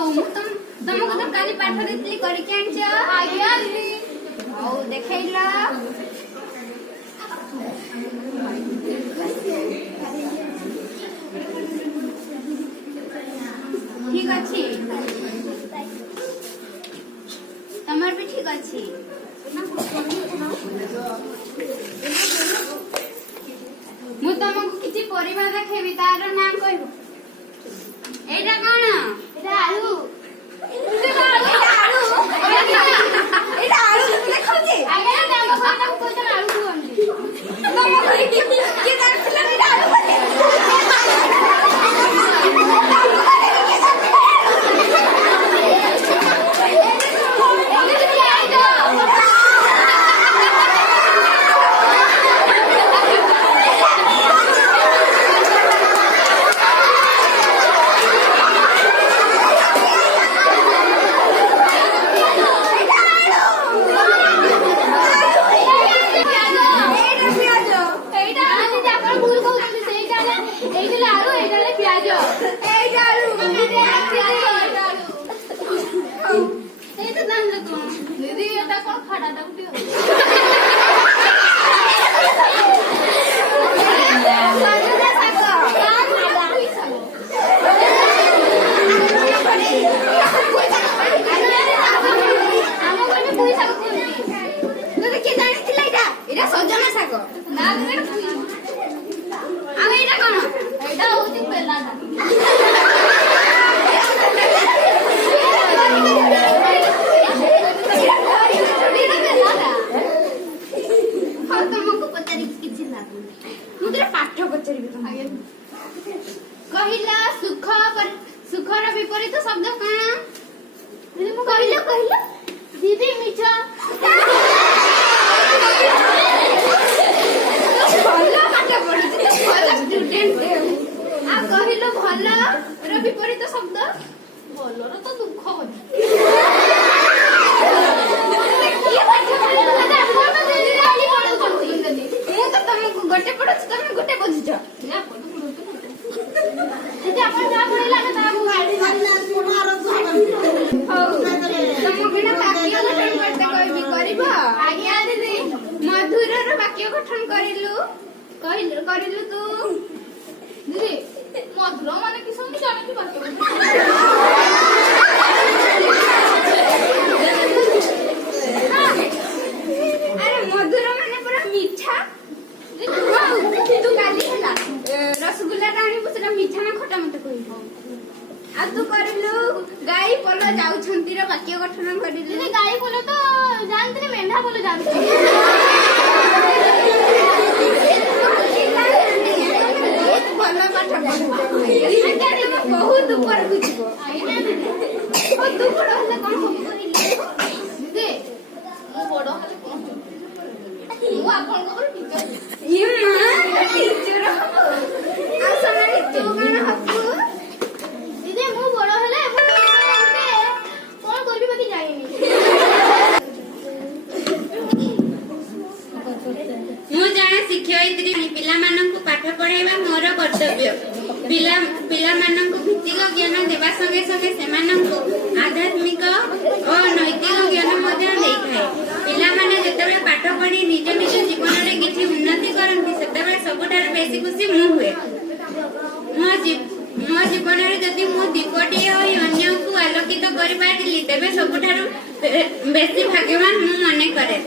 ହଉ ମୁଁ ତମକୁ ତ କାଲି ପାଠ ଦେଇଥିଲି କରିକି ଆଣିଛ। ଆଜ୍ଞା ଦିଦି। ହଉ ଦେଖେଇଲ। ଠିକ ଅଛି, ତମର ବି ଠିକ ଅଛି। ମୁଁ ତମକୁ କିଛି ପରିବା ଦେଖେଇବି, ତାର ନାଁ କହିବ। ଏଇଟା କଣ? ଏଇଟା ଆଳୁ। ଏଇଟା ଆଳୁ ଦେଖାଉଛି। ଆଜ୍ଞା ଆମ ଘରେ ତାକୁ କହୁଛନ୍ତି ଆଳୁ କୁହନ୍ତି। ତମ ଘରେ କିଏ ଜାଣିଥିଲା ଏଇଟା ଆଳୁ ବୋଲି? ଦିଦି এটা কোন খাড়াটা উঠি ସଜନା ଶାଗ ନା ଆଉ ଏଇଟା କଣ? ଏଇଟା ହଉଛି ବେଲାଟା। ତମକୁ ପଚାରିକି କିଛି ଲାଭ ନାହିଁ, ମୁଁ ତୋର ପାଠ ପଚାରିବି। କହିଲ ସୁଖର ବିପରୀତ ଶବ୍ଦ କଣ? କହିଲ ଦିଦି ମିଛ। ଭଲ ପାଠ ପଢୁଛୁ, ଭଲ ଷ୍ଟୁଡେଣ୍ଟ। ଆଉ କହିଲ ଭଲର ବିପରୀତ ଶବ୍ଦ? ଭଲର ତ ଦୁଃଖ ହଉଛି। ମୁଁ ତ ତମକୁ ଗୋଟେ ପଢୁଛି, ତମେ ଗୋଟେ ବୁଝୁଛ। ଦିଦି ଆପଣ ଯାହା ପଢିଲେ ଆମେ ତାହା ହଉ ତମ ବିନା ବାକ୍ୟ ଗଠନ କରତେ କହିବି, କରିବ? ଆଜ୍ଞା ଦିଦି। ମଧୁରର ବାକ୍ୟ ଗଠନ କରିଲୁ ତୁ। ଦିଦି ମଧୁର ମାନେ କି ସବୁ ଜାଣିଛି ବାକ୍ୟ। ଆରେ ମଧୁର ମାନେ ପୁରା ମିଠା। ତୁ କାଲି ହେଲା ରସଗୋଲା ଆଣିବୁ, ସେଟା ମିଠା ନା ଖଟା ମତେ କହିବୁ। ଆଉ ତୁ କରିଲୁ ଗାଈ ପଲ ଯାଉଛନ୍ତି ର ବାକ୍ୟ ଗଠନ କରିଲୁ। ଦିଦି ଗାଈ ବୋଲେ ତ ଜାଣିଥିଲି, ମେଣ୍ଢା ବୋଲେ ଜାଣିଥିଲି। ଭଲ ପାଠ ପଢୁଛୁ, ବହୁତ ଉପରକୁ ଯିବ। ତୁ ବଡ ହେଲେ କଣ ହବୁ କହିଲୁ? ଦିଦି ମୁଁ ବଡ ହେଲେ କଣ ମୁଁ ଆପଣଙ୍କ ଘରେ ଟିଚର। ଆଉ ସୋନାଲି ତୁ କଣ ହବୁ? ଦିଦି ମୁଁ ବଡ ହେଲେ କଣ କରିବି ବାକି ଜାଣିନି। ମୁଁ ଜଣେ ଶିକ୍ଷୟିତ୍ରୀ, ପିଲାମାନଙ୍କୁ ପାଠ ପଢାଇବା ମୋର କର୍ତ୍ତବ୍ୟ। ପିଲାମାନଙ୍କୁ ଭିତ୍ତିକ ଜ୍ଞାନ ଦେବା ସଙ୍ଗେ ସଙ୍ଗେ ସେମାନଙ୍କୁ ଆଧ୍ୟାତ୍ମିକ ଓ ନୈତିକ ଜ୍ଞାନ ମଧ୍ୟ ଦେଇଥାଏ। ପିଲାମାନେ ଯେତେବେଳେ ପାଠ ପଢି ନିଜ ନିଜ ଜୀବନରେ କିଛି ଉନ୍ନତି କରନ୍ତି, ସେତେବେଳେ ସବୁଠାରୁ ବେଶୀ ଖୁସି ମୁଁ ହୁଏ। ମୋ ଜୀବନରେ ଯଦି ମୁଁ ଦୀପଟିଏ ହୋଇ ଅନ୍ୟକୁ ଆଲୋକିତ କରିପାରିଲି, ତେବେ ସବୁଠାରୁ ବେଶୀ ଭାଗ୍ୟବାନ ମୁଁ ମନେ କରେ।